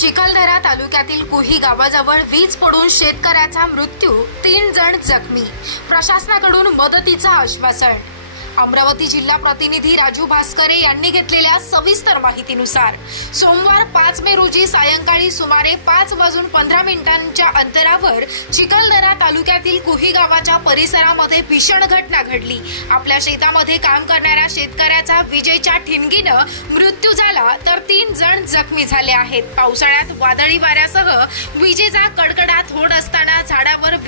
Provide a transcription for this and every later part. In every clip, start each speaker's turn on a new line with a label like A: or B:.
A: चिखलदरा तालुक्यातील कुही गावाजवळ वीज पडून शेतकऱ्याचा मृत्यू तीन जण जखमी. प्रशासनाकडून मदतीचं आश्वासन. अमरावती जिल्हा प्रतिनिधी राजू भास्करे यांनी घेतलेल्या सविस्तर माहितीनुसार सोमवार पाच मे रोजी सायंकाळी सुमारे पाच वाजून पंधरा मिनिटांच्या अंतरावर चिखलदरा तालुक्यातील कुही गावाच्या परिसरामध्ये भीषण घटना घडली. आपल्या शेतामध्ये काम करणाऱ्या शेतकऱ्याचा विजेच्या ठिणगीनं मृत्यू झाला तर तीन जण जखमी झाले आहेत. पावसाळ्यात वादळी वाऱ्यासह विजेचा कडकडाट होत असताना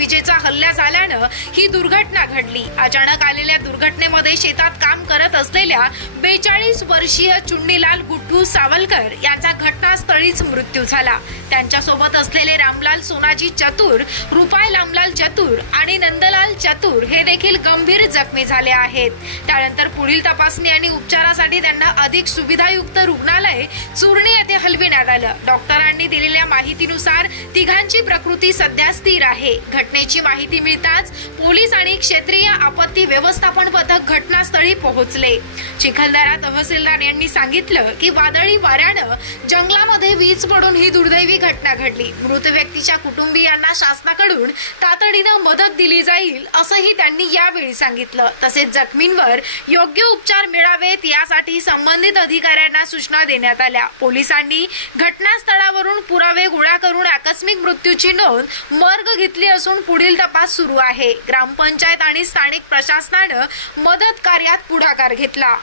A: विजेचा हल्ला झाल्यानं ही दुर्घटना घडली. अचानक आलेल्या दुर्घटनेमध्ये शेतात काम करत असलेल्या बेचाळीस वर्षीय चुन्नीलाल गुट्टू सावलकर यांचा घटनास्थळीच मृत्यू झाला. त्यांच्यासोबत असलेले रामलाल सोनाजी चतुर रुपाय रामलाल चतुर आणि नंदलाल चतुर हे देखील गंभीर जखमी झाले आहेत. त्यानंतर पुढील तपासणी आणि उपचारासाठी त्यांना अधिक सुविधायुक्त रुग्णालय चुरणी येथे हलविण्यात आलं. डॉक्टरांनी दिलेल्या माहितीनुसार तिघांची प्रकृती सध्या स्थिर आहे. घटनेची माहिती मिळताच पोलीस आणि क्षेत्रीय आपत्ती व्यवस्थापन पथक घटनास्थळी पोहोचले. चिखलदरा तहसीलदार यांनी सांगितलं की वादळी वाऱ्यानं जंगला वीज पडून ही दुर्दैवी घटना घडली. मृत व्यक्तीच्या कुटुंबियांना शासनाकडून तातडीनं मदत दिली जाईल असंही त्यांनी यावेळी सांगितलं. तसेच जखमींवर योग्य उपचार मिळावेत यासाठी संबंधित अधिकाऱ्यांना सूचना देण्यात आल्या. पोलिसांनी घटनास्थळावरून पुरावे गोळा करून आकस्मिक मृत्यूची नोंद मर्ग घेतली असून पुढील तपास सुरू आहे. ग्रामपंचायत आणि स्थानिक प्रशासनानं मदत कार्यात पुढाकार घेतला.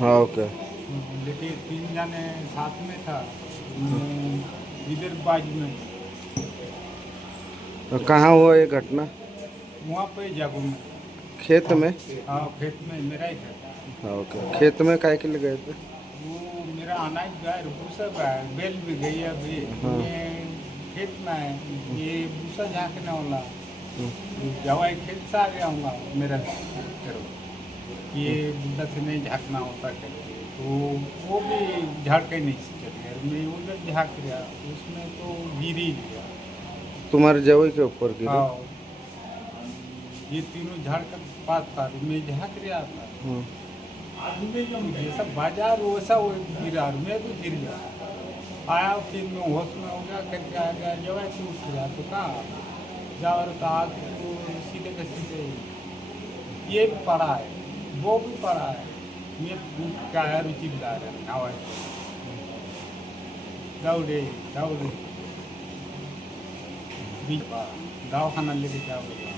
B: हाँ ओके.
C: लेकिन तीन जने साथ में था। हम्म, इधर बाजू में।
B: तो कहाँ हुआ ये घटना?
C: वहाँ पे जगह में।
B: खेत में?
C: हाँ खेत में मेरा ही था
B: हाँ ओके। खेत में काय के लिए गए थे?
C: वो मेरा अनाज गाय भूसा गाय बेल भी गई है अभी।
B: हाँ।
C: खेत में है। ये भूसा झाँकने वाला। जवाई खेत से आ गया हूँ मेरा ये बुद्धा से नहीं झाँकना होता। करके तो वो भी झाँक के नहीं चल गया मैं उधर झाँक उसमें तो गिर गया
B: तुम्हारे जवई के ऊपर गिरे?
C: हाँ। ये तीनों झाड़ का पास था मैं झाँक रहा था
B: हाँ।
C: जैसा बाज़ार वैसा वो गिरा मैं तो गिर गया। आया फिर मैं होश में हो गया करके आ गया जब ऐसे उठ गया तो कहाँ? जा तो सीधे के सीधे ये भी पड़ा है वो भी पड़ा है। मैं क्या है रुचिदार है आवाज दौड़े दौड़े बीच दवाखाना लेके जाओगे